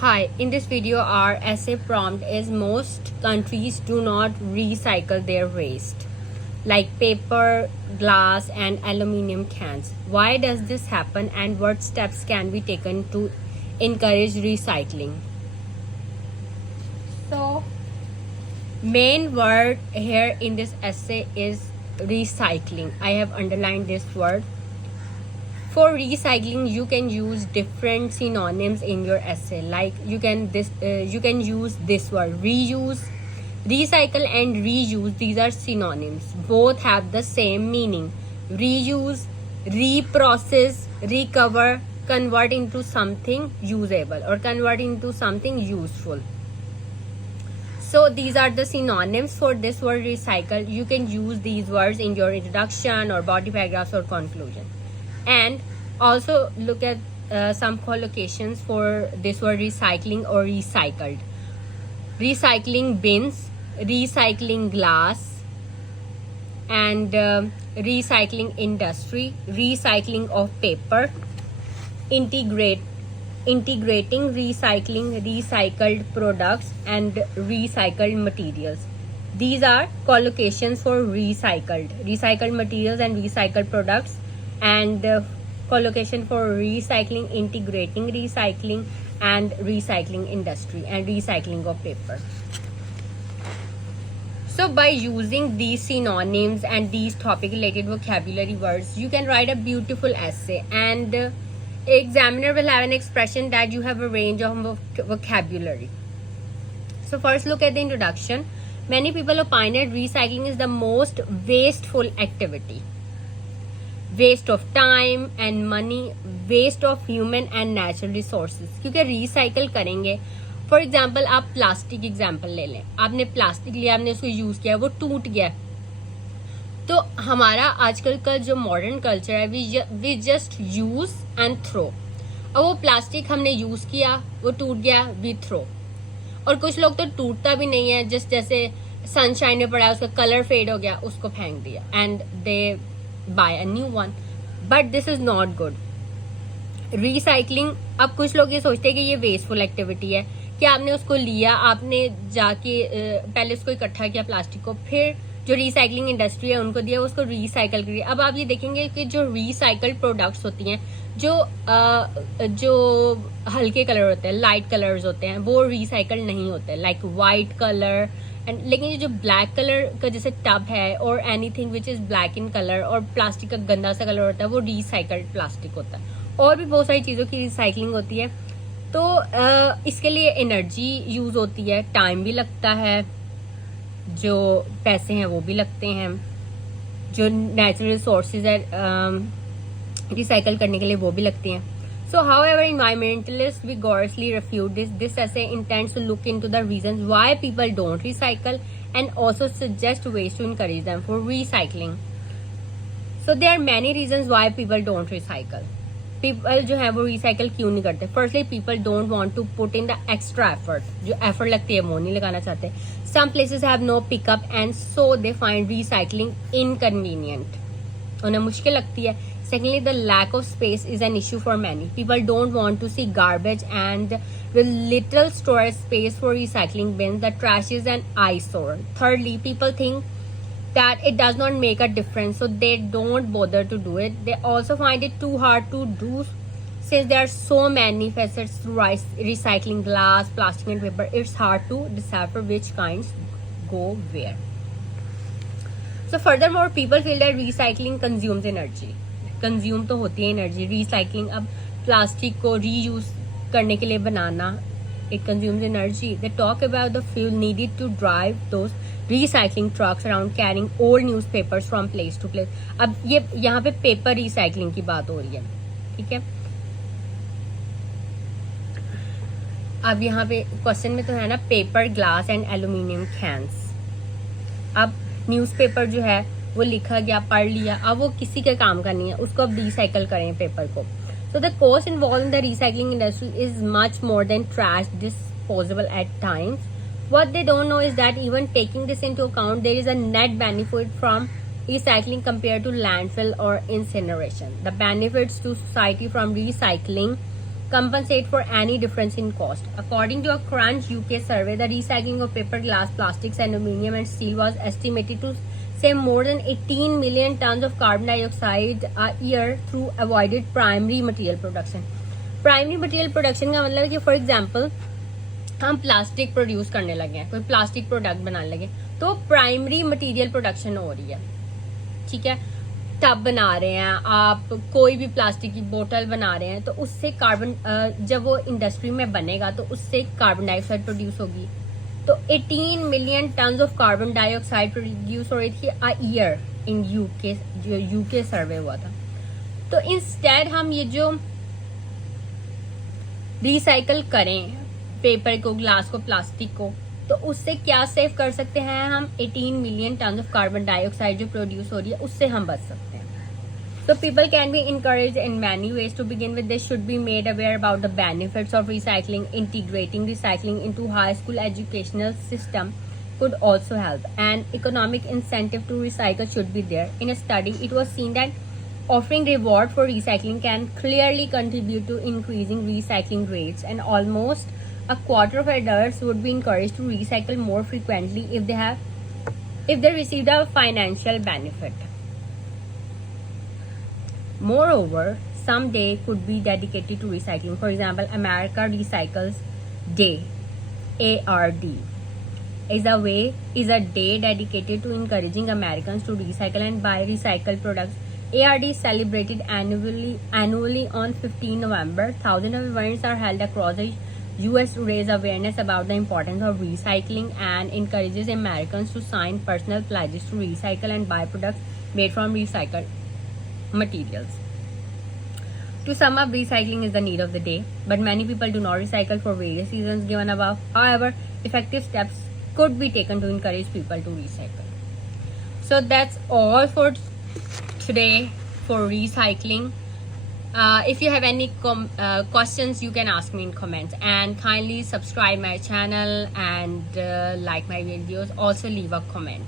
Hi, in this video our essay prompt is most countries do not recycle their waste like paper, glass and aluminium cans. Why does this happen and what steps can be taken to encourage recycling? So, main word here in this essay is recycling. I have underlined this word. For recycling, you can use different synonyms in your essay. Like you can use this word reuse, recycle, and reuse. These are synonyms. Both have the same meaning. Reuse, reprocess, recover, convert into something usable or convert into something useful. So these are the synonyms for this word recycle. You can use these words in your introduction or body paragraphs or conclusion. And also look at some collocations for this word recycling or recycled. Recycling bins, recycling glass, and recycling industry, recycling of paper, integrating recycling, recycled products and recycled materials. These are collocations for recycled materials and recycled products, and collocation for recycling, integrating recycling and recycling industry and recycling of paper. So by using these synonyms and these topic related vocabulary words, you can write a beautiful essay, and examiner will have an expression that you have a range of vocabulary. So first look at the introduction. Many people opine that recycling is the most wasteful activity. Waste of time and money, waste of human and natural resources. क्योंकि recycle करेंगे, for example आप plastic example ले लें. आपने plastic लिया, आपने उसको use किया, वो टूट गया. तो हमारा आजकल का जो मॉडर्न कल्चर है, we just use and throw. और वो प्लास्टिक हमने यूज किया, वो टूट गया, वी थ्रो. और कुछ लोग तो टूटता भी नहीं है, जस्ट जैसे सनशाइन में पड़ा, उसका कलर फेड हो गया, उसको फेंक दिया and they buy a new one. But this is not good. Recycling, अब कुछ लोग ये सोचते हैं कि ये वेस्टफुल एक्टिविटी है कि आपने उसको लिया, आपने जाके पहले उसको इकट्ठा किया प्लास्टिक को, फिर जो रिसाइकलिंग इंडस्ट्री है उनको दिया, उसको रिसाइकल करिए. अब आप ये देखेंगे कि जो रिसाइकल्ड प्रोडक्ट्स होती हैं, जो हल्के कलर होते हैं, लाइट कलर्स होते हैं, वो रिसाइकल नहीं होते, लाइक वाइट कलर. लेकिन ये जो ब्लैक कलर का जैसे टब है और anything which is black in colour, और प्लास्टिक का गंदा सा कलर होता है, वो रिसाइकल्ड प्लास्टिक होता है. और भी बहुत सारी चीज़ों की रिसाइकलिंग होती है. तो इसके लिए एनर्जी यूज होती है, टाइम भी लगता है, जो पैसे हैं वो भी लगते हैं, जो नेचुरल रिसोर्सेज है रिसाइकल करने के लिए वो भी लगती हैं. So, however, environmentalists vigorously refute this. This essay intends to look into the reasons why people don't recycle and also suggest ways to encourage them for recycling. So, there are many reasons why people don't recycle. People जो है वो recycle क्यों नहीं करते? Firstly, people don't want to put in the extra effort. जो effort लगती है वो नहीं लगाना चाहते. Some places have no pickup and so they find recycling inconvenient. उन्हें मुश्किल लगती है. Secondly, the lack of space is an issue for many. People don't want to see garbage, and with little storage space for recycling bins, the trash is an eyesore. Thirdly, people think that it does not make a difference, so they don't bother to do it. They also find it too hard to do since there are so many facets to recycling: glass, plastic and paper. It's hard to decipher which kinds go where. So furthermore, people feel that recycling consumes energy. Consume तो होती है energy. Recycling, अब plastic को reuse करने के लिए बनाना, it consumes energy. They talk about the fuel needed to drive those recycling trucks around carrying old newspapers from place to place. अब ये यहाँ पे पेपर रिसाइकलिंग की बात हो रही है, ठीक है. अब यहाँ पे क्वेश्चन में तो है ना paper, glass and aluminium cans. अब न्यूज़पेपर जो है वो लिखा गया, पढ़ लिया, अब वो किसी के काम का नहीं है, उसको अब रिसाइकल करें पेपर को. So the cost involve in the recycling industry is much more than trash disposable at times. What they don't know is that even taking this into account there is a net benefit from recycling compared to landfill or incineration. The benefits to society from recycling compensate for any difference in cost. According to a Crunch UK survey, the recycling of paper, glass, plastics, and aluminium and steel was estimated to save more than 18 million tons of carbon dioxide a year through avoided primary material production. Primary material production का मतलब है कि for example हम plastic produce करने लगे हैं, कोई plastic product बनाने लगे, तो प्राइमरी मटेरियल प्रोडक्शन हो रही है, ठीक है. टब बना रहे हैं आप, कोई भी प्लास्टिक की बोतल बना रहे हैं, तो उससे कार्बन, जब वो इंडस्ट्री में बनेगा तो उससे कार्बन डाइऑक्साइड प्रोड्यूस होगी. तो 18 million ton of carbon dioxide produce हो रही थी अ ईयर इन यूके, जो यूके सर्वे हुआ था. तो इंस्टेड हम ये जो रिसाइकल करें पेपर को, ग्लास को, प्लास्टिक को, तो उससे क्या सेव कर सकते हैं हम? 18 million ton of carbon dioxide जो प्रोड्यूस हो रही है उससे हम बच सकते हैं. So people can be encouraged in many ways. To begin with, they should be made aware about the benefits of recycling. Integrating recycling into high school educational system could also help. An economic incentive to recycle should be there. In a study, it was seen that offering reward for recycling can clearly contribute to increasing recycling rates, and almost a quarter of adults would be encouraged to recycle more frequently if they received a financial benefit. Moreover, some day could be dedicated to recycling. For example, America Recycles Day, ARD, is a day dedicated to encouraging Americans to recycle and buy recycled products. ARD is celebrated annually on 15 November. Thousands of events are held across the US to raise awareness about the importance of recycling and encourages Americans to sign personal pledges to recycle and buy products made from recycled materials. To sum up, recycling is the need of the day, but many people do not recycle for various reasons given above. However, effective steps could be taken to encourage people to recycle. So that's all for today for recycling. If you have any questions, you can ask me in comments, and kindly subscribe my channel and like my videos. Also leave a comment.